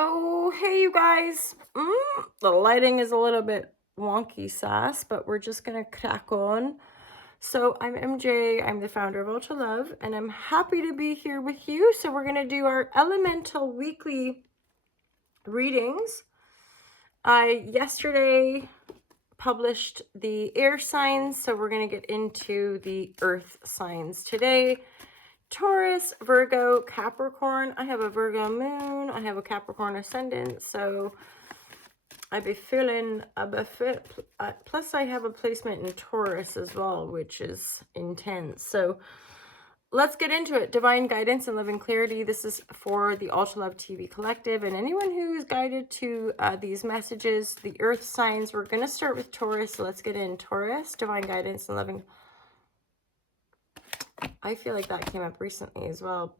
Oh, hey, you guys. The lighting is a little bit wonky sauce, but we're just going to crack on. So I'm MJ. I'm the founder of Ultra Love, and I'm happy to be here with you. So we're going to do our elemental weekly readings. I yesterday published the air signs, so we're going to get into the earth signs today. Taurus, Virgo, Capricorn. I have a Virgo moon. I have a Capricorn ascendant. So I be feeling a bit. Plus, I have a placement in Taurus as well, which is intense. So let's get into it. Divine guidance and living clarity. This is for the Ultra Love TV Collective and anyone who's guided to these messages. The earth signs. We're going to start with Taurus. So let's get in Taurus. Divine guidance and living. I feel like that came up recently as well.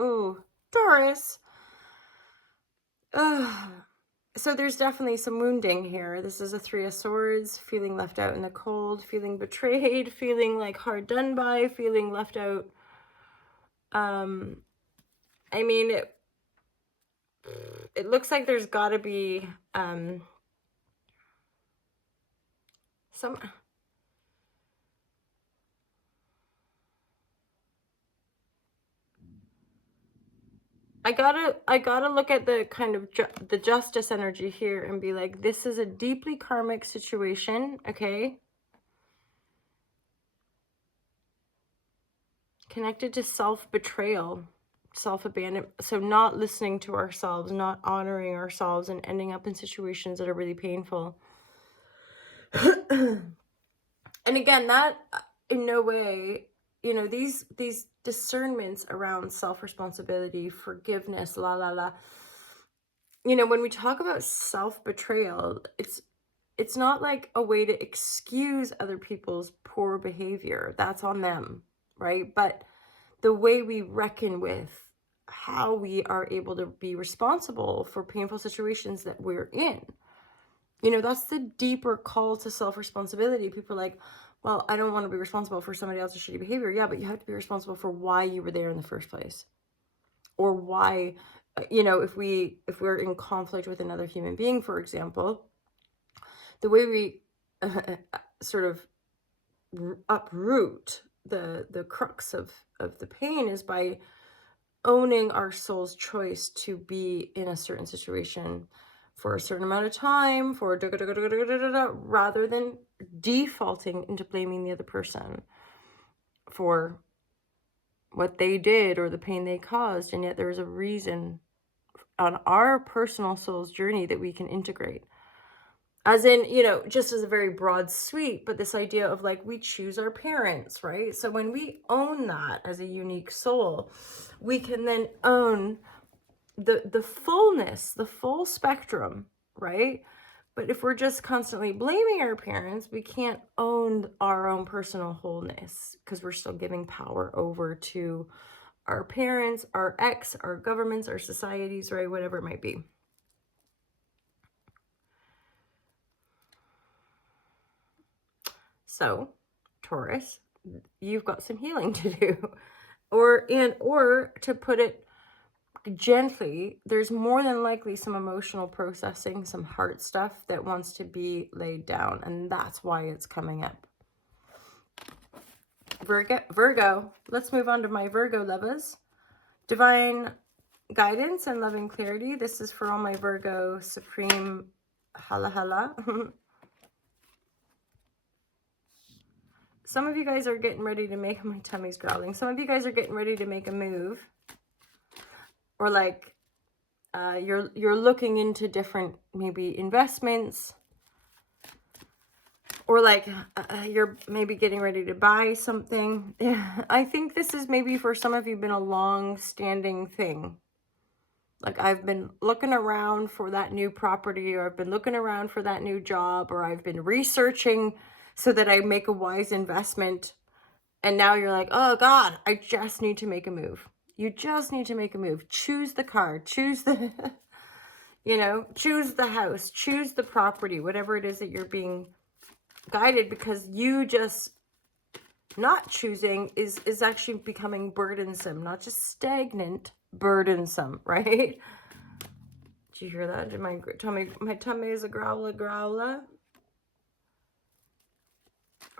Ooh, Taurus. So there's definitely some wounding here. This is a Three of Swords, feeling left out in the cold, feeling betrayed, feeling like hard done by, feeling left out. I mean, it looks like there's got to be some... I gotta look at the kind of the justice energy here and be like, this is a deeply karmic situation, okay? Connected to self-betrayal, self-abandonment. So not listening to ourselves, not honoring ourselves, and ending up in situations that are really painful. And again, that in no way, you know, these discernments around self-responsibility, forgiveness, you know, when we talk about self-betrayal, it's not like a way to excuse other people's poor behavior. That's on them, right? But the way we reckon with how we are able to be responsible for painful situations that we're in, you know, that's the deeper call to self-responsibility. People are like, well, I don't want to be responsible for somebody else's shitty behavior. Yeah, but you have to be responsible for why you were there in the first place. Or why, you know, if we're in conflict with another human being, for example, the way we sort of uproot the crux of the pain is by owning our soul's choice to be in a certain situation for a certain amount of time, for rather than defaulting into blaming the other person for what they did or the pain they caused. And yet there's a reason on our personal soul's journey that we can integrate. As in, you know, just as a very broad sweep, but this idea of like, we choose our parents, right? So when we own that as a unique soul, we can then own the fullness, the full spectrum, right? But if we're just constantly blaming our parents, we can't own our own personal wholeness because we're still giving power over to our parents, our ex, our governments, our societies, right? Whatever it might be. So, Taurus, you've got some healing to do. Or to put it gently, there's more than likely some emotional processing, some heart stuff that wants to be laid down, and that's why it's coming up. Virgo, let's move on to my Virgo lovers. Divine guidance and loving clarity. This is for all my Virgo supreme hala. Some of you guys are getting ready to make, my tummy's growling. Some of you guys are getting ready to make a move. Or like you're looking into different maybe investments. Or like you're maybe getting ready to buy something. I think this is maybe for some of you been a long-standing thing. Like I've been looking around for that new property, or I've been looking around for that new job, or I've been researching so that I make a wise investment. And now you're like, oh God, I just need to make a move. You just need to make a move. Choose the car, choose the, you know, choose the house, choose the property, whatever it is that you're being guided, because you just not choosing is actually becoming burdensome, not just stagnant, burdensome, right? Do you hear that? Did my tummy is a growler?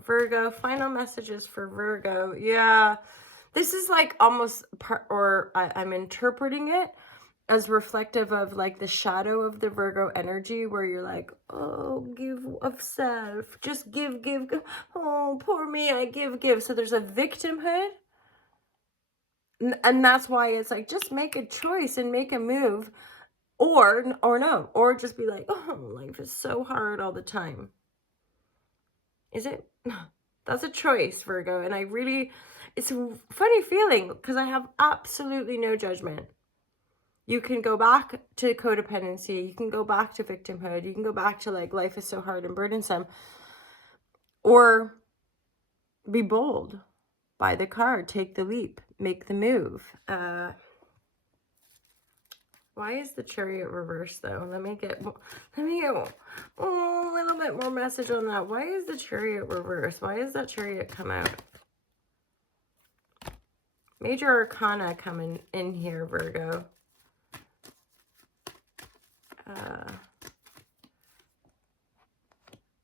Virgo, final messages for Virgo. Yeah, this is like almost I'm interpreting it as reflective of like the shadow of the Virgo energy, where you're like, oh, give of self, just give. Oh, poor me, I give. So there's a victimhood. And that's why it's like, just make a choice and make a move, or no, or just be like, oh, life is so hard all the time. Is it? That's a choice, Virgo. And it's a funny feeling because I have absolutely no judgment. You can go back to codependency. You can go back to victimhood. You can go back to like, life is so hard and burdensome. Or be bold. Buy the car. Take the leap. Make the move. Why is the Chariot reversed though? Let me get a little bit more message on that. Why is the Chariot reversed? Why does that Chariot come out? Major Arcana coming in here, Virgo.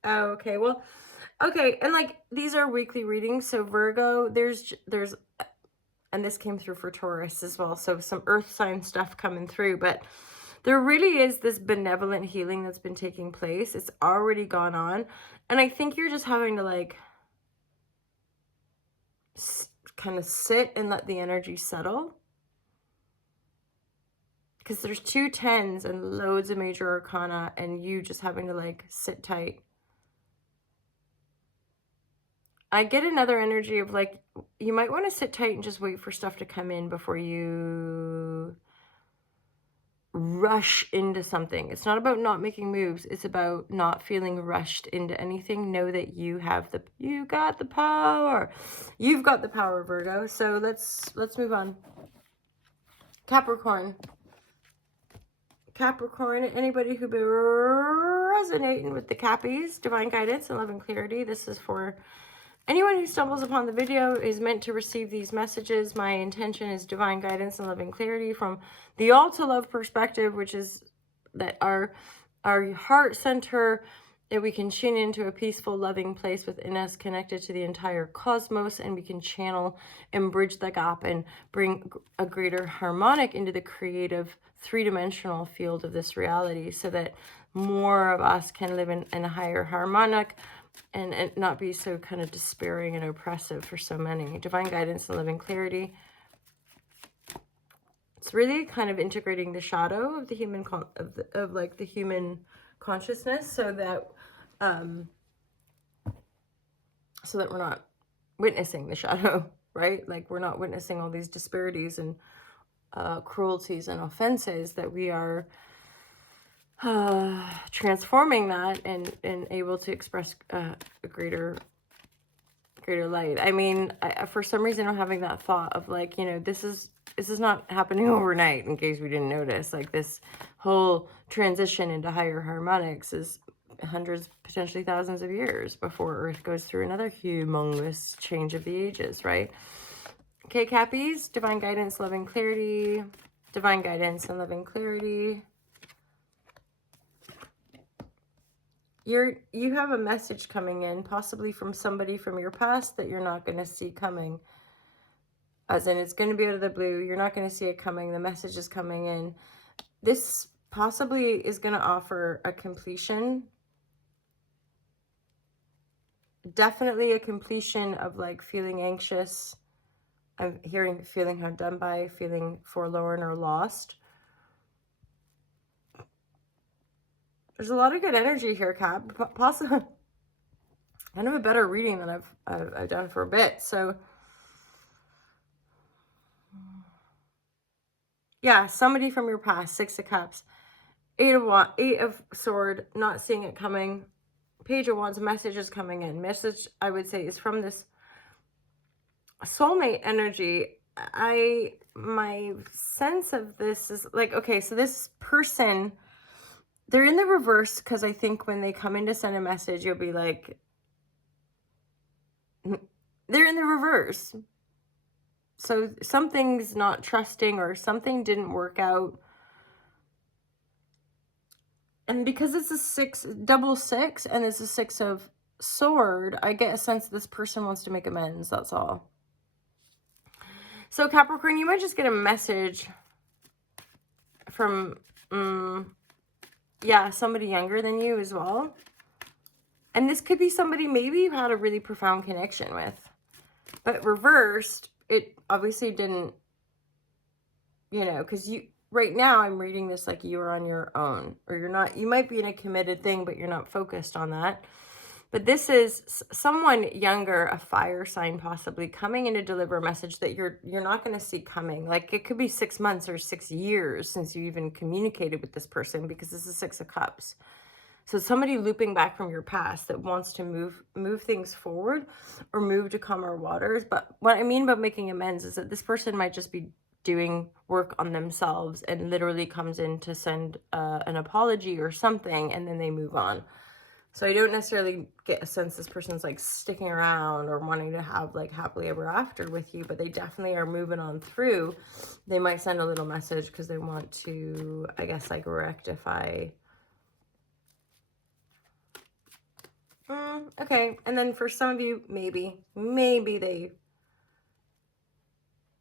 Oh, okay. Well, okay. And like, these are weekly readings. So Virgo, there's, and this came through for Taurus as well. So some earth sign stuff coming through, but there really is this benevolent healing that's been taking place. It's already gone on. And I think you're just having to like kind of sit and let the energy settle. Because there's 2 10s and loads of major arcana, and you just having to like sit tight. I get another energy of like, you might want to sit tight and just wait for stuff to come in before you rush into something. It's not about not making moves. It's about not feeling rushed into anything. Know that you got the power. You've got the power, Virgo. So let's move on. Capricorn, anybody who be resonating with the Cappies, divine guidance and love and clarity. This is for anyone who stumbles upon the video, is meant to receive these messages. My intention is divine guidance and love and clarity from the all to love perspective, which is that our heart center, that we can tune into a peaceful, loving place within us, connected to the entire cosmos, and we can channel and bridge the gap and bring a greater harmonic into the creative, three-dimensional field of this reality, so that more of us can live in a higher harmonic and not be so kind of despairing and oppressive for so many. Divine guidance and living clarity. It's really kind of integrating the shadow of the human the human consciousness, so that we're not witnessing the shadow, right? Like, we're not witnessing all these disparities and cruelties and offenses, that we are transforming that and able to express a greater light. I mean, for some reason I'm having that thought of like, you know, this is not happening overnight, in case we didn't notice. Like, this whole transition into higher harmonics is hundreds, potentially thousands of years before Earth goes through another humongous change of the ages, right? Okay, Cappies, divine guidance, loving clarity, divine guidance and loving clarity. You have a message coming in, possibly from somebody from your past, that you're not going to see coming. As in, it's going to be out of the blue. You're not going to see it coming. The message is coming in. This possibly is going to offer a completion. Definitely a completion of like feeling anxious. I'm hearing feeling hard done by, feeling forlorn or lost. There's a lot of good energy here, Cap. Possibly kind of a better reading than I've done for a bit. So yeah, somebody from your past. 6 of Cups, 8 of Sword, not seeing it coming. Page of Wands, messages coming in. Message, I would say, is from this soulmate energy. My sense of this is like, okay, so this person, they're in the reverse, because I think when they come in to send a message, you'll be like, they're in the reverse. So something's not trusting, or something didn't work out. And because it's a 6, double 6, and it's a 6 of sword, I get a sense this person wants to make amends. That's all. So Capricorn, you might just get a message from, yeah, somebody younger than you as well. And this could be somebody maybe you had a really profound connection with. But reversed, it obviously didn't, you know, because you, right now I'm reading this like you're on your own. Or you're not, you might be in a committed thing, but you're not focused on that. But this is someone younger, a fire sign possibly, coming in to deliver a message that you're not going to see coming. Like it could be 6 months or 6 years since you even communicated with this person, because this is 6 of Cups. So somebody looping back from your past that wants to move things forward or move to calmer waters. But what I mean by making amends is that this person might just be doing work on themselves and literally comes in to send an apology or something, and then they move on. So I don't necessarily get a sense this person's like sticking around or wanting to have like happily ever after with you, but they definitely are moving on through. They might send a little message because they want to, I guess, like rectify. Okay. And then for some of you, maybe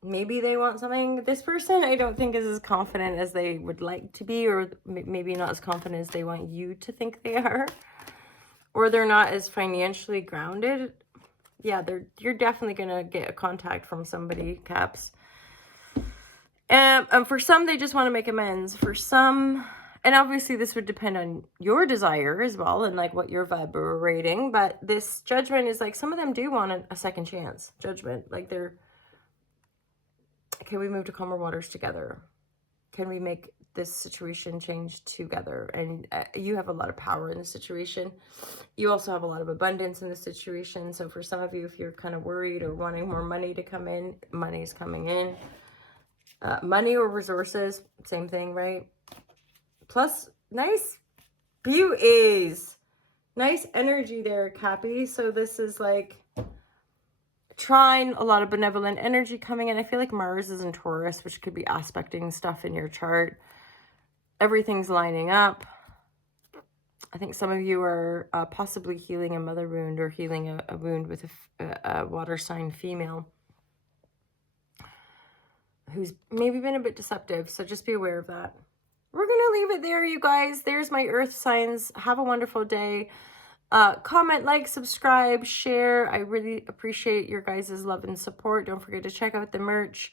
they want something. This person, I don't think is as confident as they would like to be, or maybe not as confident as they want you to think they are. Or they're not as financially grounded. Yeah, you're definitely going to get a contact from somebody, Caps. And for some, they just want to make amends. For some, and obviously this would depend on your desire as well and like what you're vibrating. But this Judgment is like some of them do want a second chance. Judgment. Like can we move to calmer waters together? Can we make this situation change together? And you have a lot of power in the situation. You also have a lot of abundance in the situation. So for some of you, if you're kind of worried or wanting more money to come in, money's coming in. Money or resources, same thing, right? Plus, nice beauties. Nice energy there, Cappy. So this is like trine, a lot of benevolent energy coming in. I feel like Mars is in Taurus, which could be aspecting stuff in your chart. Everything's lining up. I think some of you are possibly healing a mother wound or healing a wound with a water sign female who's maybe been a bit deceptive. So just be aware of that. We're going to leave it there, you guys. There's my earth signs. Have a wonderful day. Comment, like, subscribe, share. I really appreciate your guys' love and support. Don't forget to check out the merch.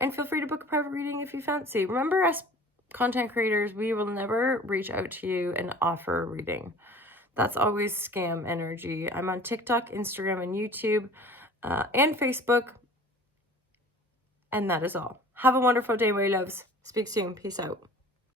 And feel free to book a private reading if you fancy. Remember, us content creators, we will never reach out to you and offer a reading. That's always scam energy. I'm on TikTok, Instagram, and YouTube, and Facebook. And that is all. Have a wonderful day, my loves. Speak soon. Peace out.